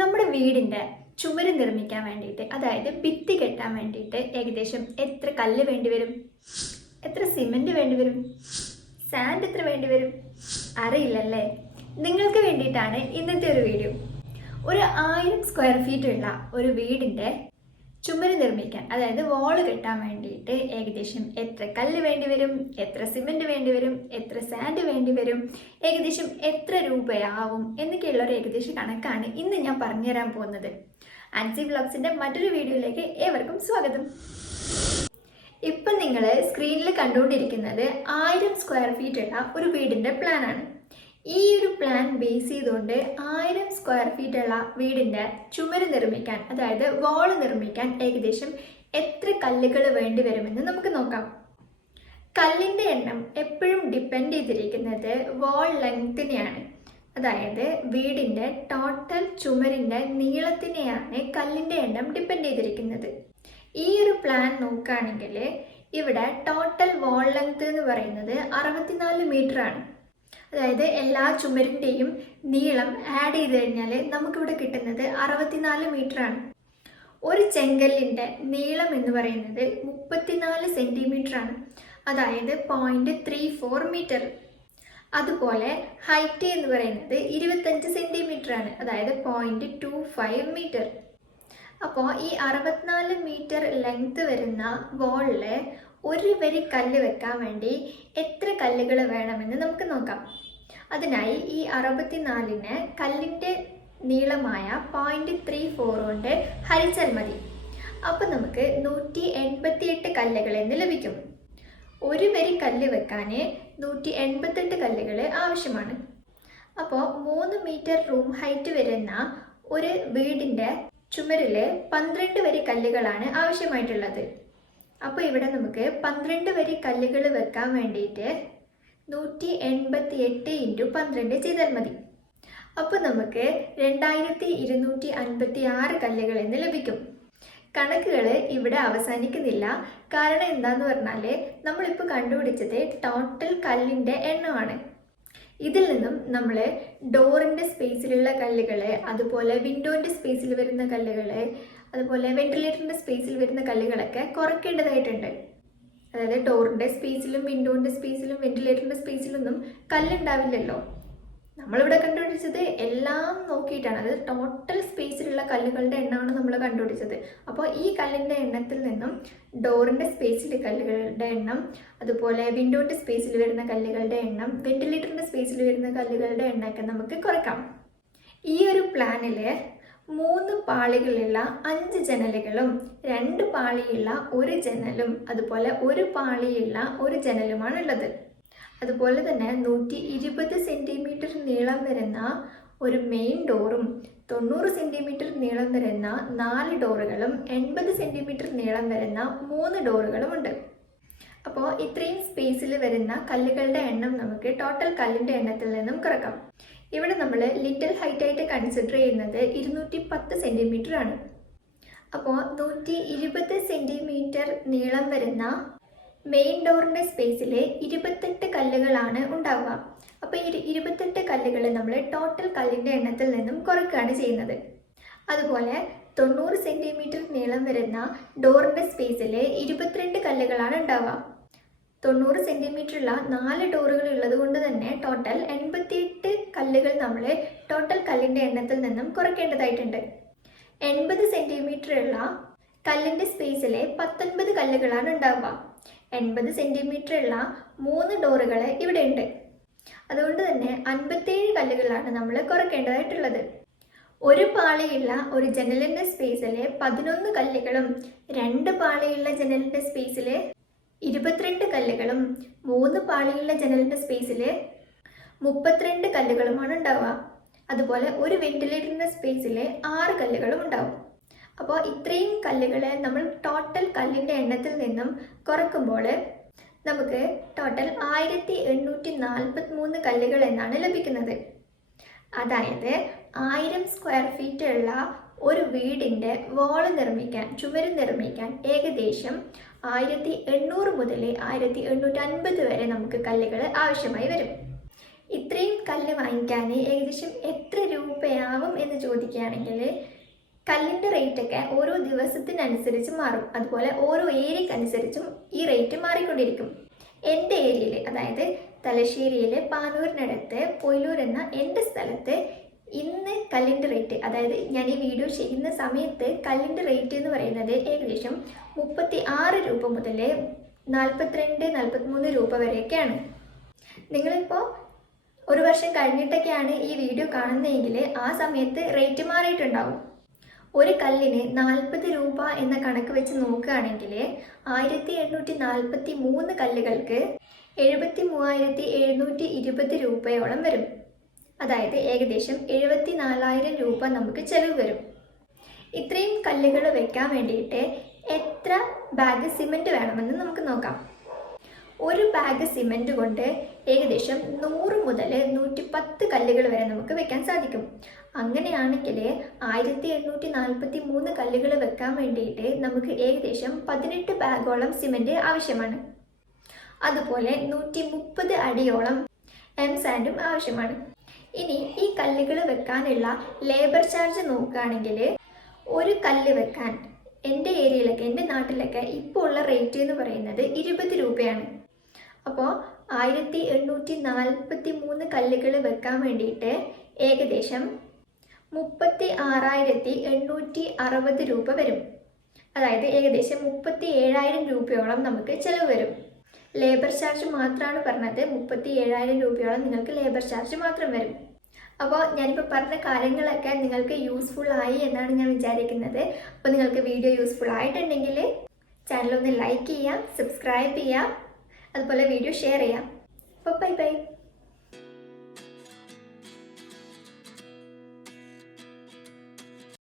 നമ്മുടെ വീടിൻ്റെ ചുമര് നിർമ്മിക്കാൻ വേണ്ടിയിട്ട്, അതായത് ഭിത്തി കെട്ടാൻ വേണ്ടിയിട്ട് ഏകദേശം എത്ര കല്ല് വേണ്ടി വരും, എത്ര സിമെൻറ്റ് വേണ്ടി വരും, സാൻഡ് എത്ര വേണ്ടി വരും? അറിയില്ലല്ലേ? നിങ്ങൾക്ക് വേണ്ടിയിട്ടാണ് ഇന്നത്തെ ഒരു വീഡിയോ. ഒരു 1000 സ്ക്വയർ ഫീറ്റ് ഉള്ള ഒരു വീടിൻ്റെ ചുമര് നിർമ്മിക്കാൻ, അതായത് വാള് കെട്ടാൻ വേണ്ടിയിട്ട് ഏകദേശം എത്ര കല്ല് വേണ്ടി വരും, എത്ര സിമെൻറ്റ് വേണ്ടി വരും, എത്ര സാൻഡ് വേണ്ടി വരും, ഏകദേശം എത്ര രൂപയാവും എന്നൊക്കെയുള്ള ഒരു ഏകദേശ കണക്കാണ് ഇന്ന് ഞാൻ പറഞ്ഞുതരാൻ പോകുന്നത്. ആൻസി വ്ളോഗ്സിൻ്റെ മറ്റൊരു വീഡിയോയിലേക്ക് ഏവർക്കും സ്വാഗതം. ഇപ്പം നിങ്ങൾ സ്ക്രീനിൽ കണ്ടുകൊണ്ടിരിക്കുന്നത് 1000 സ്ക്വയർ ഫീറ്റ് ഉള്ള ഒരു വീടിൻ്റെ പ്ലാനാണ്. ഈ ഒരു പ്ലാൻ ബേസ് ചെയ്തുകൊണ്ട് 1000 സ്ക്വയർ ഫീറ്റ് ഉള്ള വീടിൻ്റെ ചുമര് നിർമ്മിക്കാൻ, അതായത് വാള് നിർമ്മിക്കാൻ ഏകദേശം എത്ര കല്ലുകൾ വേണ്ടി വരുമെന്ന് നമുക്ക് നോക്കാം. കല്ലിൻ്റെ എണ്ണം എപ്പോഴും ഡിപ്പെൻഡ് ചെയ്തിരിക്കുന്നത് വാൾ ലെങ്ത്തിനെയാണ്. അതായത് വീടിൻ്റെ ടോട്ടൽ ചുമരിൻ്റെ നീളത്തിനെയാണ് കല്ലിൻ്റെ എണ്ണം ഡിപ്പെൻഡ് ചെയ്തിരിക്കുന്നത്. ഈ ഒരു പ്ലാൻ നോക്കുകയാണെങ്കിൽ ഇവിടെ ടോട്ടൽ വാൾ ലെങ്ത് എന്ന് പറയുന്നത് 64 മീറ്റർ ആണ്. അതായത് എല്ലാ ചുമരിൻ്റെയും നീളം ആഡ് ചെയ്ത് കഴിഞ്ഞാൽ നമുക്കിവിടെ കിട്ടുന്നത് 64 മീറ്റർ ആണ്. ഒരു ചെങ്കല്ലിൻ്റെ നീളം എന്ന് പറയുന്നത് 34 സെൻറ്റിമീറ്റർ ആണ്, അതായത് 0.34 മീറ്റർ. അതുപോലെ ഹൈറ്റ് എന്ന് പറയുന്നത് 25 സെൻറ്റിമീറ്റർ ആണ്, അതായത് 0.25 മീറ്റർ. അപ്പോൾ ഈ 64 മീറ്റർ ലെങ്ത് വരുന്ന വാളിൽ ഒരു വരി കല്ല് വെക്കാൻ വേണ്ടി എത്ര കല്ലുകൾ വേണമെന്ന് നമുക്ക് നോക്കാം. അതിനായി ഈ 64നെ കല്ലിൻ്റെ നീളമായ 0.34 കൊണ്ട് ഹരിച്ചാൽ മതി. അപ്പോൾ നമുക്ക് 188 കല്ലുകൾ എന്ന് ലഭിക്കും. ഒരു വരി കല്ല് വെക്കാൻ 188 കല്ലുകൾ ആവശ്യമാണ്. അപ്പോൾ 3 മീറ്റർ റൂം ഹൈറ്റ് വരുന്ന ഒരു വീടിൻ്റെ ചുമരിൽ 12 വരി കല്ലുകളാണ് ആവശ്യമായിട്ടുള്ളത്. അപ്പോൾ ഇവിടെ നമുക്ക് 12 വരി കല്ലുകൾ വെക്കാൻ വേണ്ടിയിട്ട് 188 × 12 ചെയ്താൽ മതി. അപ്പോൾ നമുക്ക് 2256 കല്ലുകൾ എന്ന് ലഭിക്കും. കണക്കുകൾ ഇവിടെ അവസാനിക്കുന്നില്ല. കാരണം എന്താന്ന് പറഞ്ഞാൽ നമ്മളിപ്പോൾ കണ്ടുപിടിച്ചത് ടോട്ടൽ കല്ലിൻ്റെ എണ്ണമാണ്. ഇതിൽ നിന്നും നമ്മൾ ഡോറിൻ്റെ സ്പേസിലുള്ള കല്ലുകൾ, അതുപോലെ വിൻഡോൻ്റെ സ്പേസിൽ വരുന്ന കല്ലുകൾ, അതുപോലെ വെന്റിലേറ്ററിൻ്റെ സ്പേസിൽ വരുന്ന കല്ലുകളൊക്കെ കുറയ്ക്കേണ്ടതായിട്ടുണ്ട്. അതായത് ഡോറിൻ്റെ സ്പേസിലും വിൻഡോൻ്റെ സ്പേസിലും വെന്റിലേറ്ററിൻ്റെ സ്പേസിലൊന്നും കല്ലുണ്ടാവില്ലല്ലോ. നമ്മളിവിടെ കണ്ടുപിടിച്ചത് എല്ലാം നോക്കിയിട്ടാണ്, അത് ടോട്ടൽ സ്പേസിലുള്ള കല്ലുകളുടെ എണ്ണമാണ് നമ്മൾ കണ്ടുപിടിച്ചത്. അപ്പോൾ ഈ കല്ലിൻ്റെ എണ്ണത്തിൽ നിന്നും ഡോറിൻ്റെ സ്പേസിലെ കല്ലുകളുടെ എണ്ണം, അതുപോലെ വിൻഡോൻ്റെ സ്പേസിൽ വരുന്ന കല്ലുകളുടെ എണ്ണം, വെന്റിലേറ്ററിൻ്റെ സ്പേസിൽ വരുന്ന കല്ലുകളുടെ എണ്ണമൊക്കെ നമുക്ക് കുറയ്ക്കാം. ഈ ഒരു പ്ലാനിൽ 3 പാളികളുള്ള 5 ജനലുകളും 2 പാളിയുള്ള 1 ജനലും, അതുപോലെ 1 പാളിയുള്ള 1 ജനലുമാണുള്ളത്. അതുപോലെ തന്നെ 120 സെൻറ്റിമീറ്റർ നീളം വരുന്ന ഒരു മെയിൻ ഡോറും 90 സെൻറ്റിമീറ്റർ നീളം വരുന്ന 4 ഡോറുകളും 80 സെൻറ്റിമീറ്റർ നീളം വരുന്ന 3 ഡോറുകളുമുണ്ട്. അപ്പോൾ ഇത്രയും സ്പേസിൽ വരുന്ന കല്ലുകളുടെ എണ്ണം നമുക്ക് ടോട്ടൽ കല്ലിൻ്റെ എണ്ണത്തിൽ നിന്നും കുറക്കാം. ഇവിടെ നമ്മൾ ലിറ്റിൽ ഹൈറ്റ് ആയിട്ട് കൺസിഡർ ചെയ്യുന്നത് 210 സെൻറ്റിമീറ്റർ ആണ്. അപ്പോൾ 120 സെൻറ്റിമീറ്റർ നീളം വരുന്ന മെയിൻ ഡോറിൻ്റെ സ്പേസിൽ 28 കല്ലുകളാണ് ഉണ്ടാവുക. അപ്പോൾ ഈ 28 കല്ലുകൾ നമ്മൾ ടോട്ടൽ കല്ലിൻ്റെ എണ്ണത്തിൽ നിന്നും കുറയ്ക്കുകയാണ് ചെയ്യുന്നത്. അതുപോലെ 90 സെൻറ്റിമീറ്റർ നീളം വരുന്ന ഡോറിൻ്റെ സ്പേസിൽ 22 കല്ലുകളാണ് ഉണ്ടാവുക. 90 സെൻറ്റിമീറ്റർ ഉള്ള 4 ഡോറുകൾ ഉള്ളത് കൊണ്ട് തന്നെ ടോട്ടൽ 88 കല്ലുകൾ നമ്മൾ ടോട്ടൽ കല്ലിൻ്റെ എണ്ണത്തിൽ നിന്നും കുറയ്ക്കേണ്ടതായിട്ടുണ്ട്. 80 സെൻറ്റിമീറ്റർ ഉള്ള കല്ലിൻ്റെ സ്പേസിൽ 19 കല്ലുകളാണ് ഉണ്ടാവുക. 80 സെൻറ്റിമീറ്റർ ഉള്ള 3 ഡോറുകൾ ഇവിടെ ഉണ്ട്. അതുകൊണ്ട് തന്നെ 57 കല്ലുകളാണ് നമ്മൾ കുറയ്ക്കേണ്ടതായിട്ടുള്ളത്. ഒരു പാളിയുള്ള ഒരു ജനലിൻ്റെ സ്പേസിൽ 11 കല്ലുകളും 2 പാളിയുള്ള ജനലിൻ്റെ സ്പേസിൽ 22 കല്ലുകളും 3 പാളിയുള്ള ജനലിൻ്റെ സ്പേസിൽ 32 കല്ലുകളുമാണ് ഉണ്ടാവുക. അതുപോലെ ഒരു വെന്റിലേറ്ററിൻ്റെ സ്പേസിൽ 6 കല്ലുകളും ഉണ്ടാവും. അപ്പോൾ ഇത്രയും കല്ലുകളെ നമ്മൾ ടോട്ടൽ കല്ലിൻ്റെ എണ്ണത്തിൽ നിന്നും കുറയ്ക്കുമ്പോൾ നമുക്ക് ടോട്ടൽ 1843 കല്ലുകൾ എന്നാണ് ലഭിക്കുന്നത്. അതായത് 1000 സ്ക്വയർ ഫീറ്റ് ഉള്ള ഒരു വീടിൻ്റെ വാള് നിർമ്മിക്കാൻ, ചുമര് നിർമ്മിക്കാൻ ഏകദേശം 1800 മുതൽ 1850 വരെ നമുക്ക് കല്ലുകൾ ആവശ്യമായി വരും. ഇത്രയും കല്ല് വാങ്ങിക്കാൻ ഏകദേശം എത്ര രൂപയാവും എന്ന് ചോദിക്കുകയാണെങ്കിൽ കല്ലിൻ്റെ റേറ്റൊക്കെ ഓരോ ദിവസത്തിനനുസരിച്ച് മാറും. അതുപോലെ ഓരോ ഏരിയക്കനുസരിച്ചും ഈ റേറ്റ് മാറിക്കൊണ്ടിരിക്കും. എൻ്റെ ഏരിയയിൽ, അതായത് തലശ്ശേരിയിൽ പാനൂരിനടുത്ത് പൊയിലൂർ എന്ന എൻ്റെ സ്ഥലത്ത് ഇന്ന് കല്ലിൻ്റെ റേറ്റ്, അതായത് ഞാൻ ഈ വീഡിയോ ചെയ്യുന്ന സമയത്ത് കല്ലിൻ്റെ റേറ്റ് എന്ന് പറയുന്നത് ഏകദേശം 36 രൂപ മുതൽ 42-43 രൂപ വരെയൊക്കെയാണ്. നിങ്ങളിപ്പോൾ ഒരു വർഷം കഴിഞ്ഞിട്ടൊക്കെയാണ് ഈ വീഡിയോ കാണുന്നതെങ്കിൽ ആ സമയത്ത് റേറ്റ് മാറിയിട്ടുണ്ടാവും. ഒരു കല്ലിന് 40 രൂപ എന്ന കണക്ക് വെച്ച് നോക്കുകയാണെങ്കിൽ 1843 കല്ലുകൾക്ക് 73,720 രൂപയോളം വരും. അതായത് ഏകദേശം 74,000 രൂപ നമുക്ക് ചെലവ് വരും. ഇത്രയും കല്ലുകൾ വെക്കാൻ വേണ്ടിയിട്ട് എത്ര ബാഗ് സിമെൻറ്റ് വേണമെന്ന് നമുക്ക് നോക്കാം. ഒരു ബാഗ് സിമെൻറ്റ് കൊണ്ട് ഏകദേശം 100 മുതൽ 110 കല്ലുകൾ വരെ നമുക്ക് വെക്കാൻ സാധിക്കും. അങ്ങനെയാണെങ്കിൽ 1843 കല്ലുകൾ വെക്കാൻ വേണ്ടിയിട്ട് നമുക്ക് ഏകദേശം 18 ബാഗോളം സിമെൻറ്റ് ആവശ്യമാണ്. അതുപോലെ 130 അടിയോളം സാൻഡും ആവശ്യമാണ്. ഇനി ഈ കല്ലുകൾ വെക്കാനുള്ള ലേബർ ചാർജ് നോക്കുകയാണെങ്കിൽ ഒരു കല്ല് വെക്കാൻ എൻ്റെ ഏരിയയിലൊക്കെ, എൻ്റെ നാട്ടിലൊക്കെ ഇപ്പോൾ ഉള്ള റേറ്റ് എന്ന് പറയുന്നത് 20 രൂപയാണ്. അപ്പോൾ 1843 കല്ലുകൾ വെക്കാൻ വേണ്ടിയിട്ട് ഏകദേശം 36,860 രൂപ വരും. അതായത് ഏകദേശം 37,000 രൂപയോളം നമുക്ക് ചിലവ് വരും. ലേബർ ചാർജ് മാത്രമാണ് പറഞ്ഞത്. 37,000 രൂപയോളം നിങ്ങൾക്ക് ലേബർ ചാർജ് മാത്രം വരും. അപ്പോൾ ഞാനിപ്പോൾ പറഞ്ഞ കാര്യങ്ങളൊക്കെ നിങ്ങൾക്ക് യൂസ്ഫുൾ ആയി എന്നാണ് ഞാൻ വിചാരിക്കുന്നത്. അപ്പോൾ നിങ്ങൾക്ക് വീഡിയോ യൂസ്ഫുൾ ആയിട്ടുണ്ടെങ്കിൽ ചാനൽ ഒന്ന് ലൈക്ക് ചെയ്യുക, സബ്സ്ക്രൈബ് ചെയ്യുക, അതുപോലെ വീഡിയോ ഷെയർ ചെയ്യാം. അപ്പോൾ ബൈ ബൈ.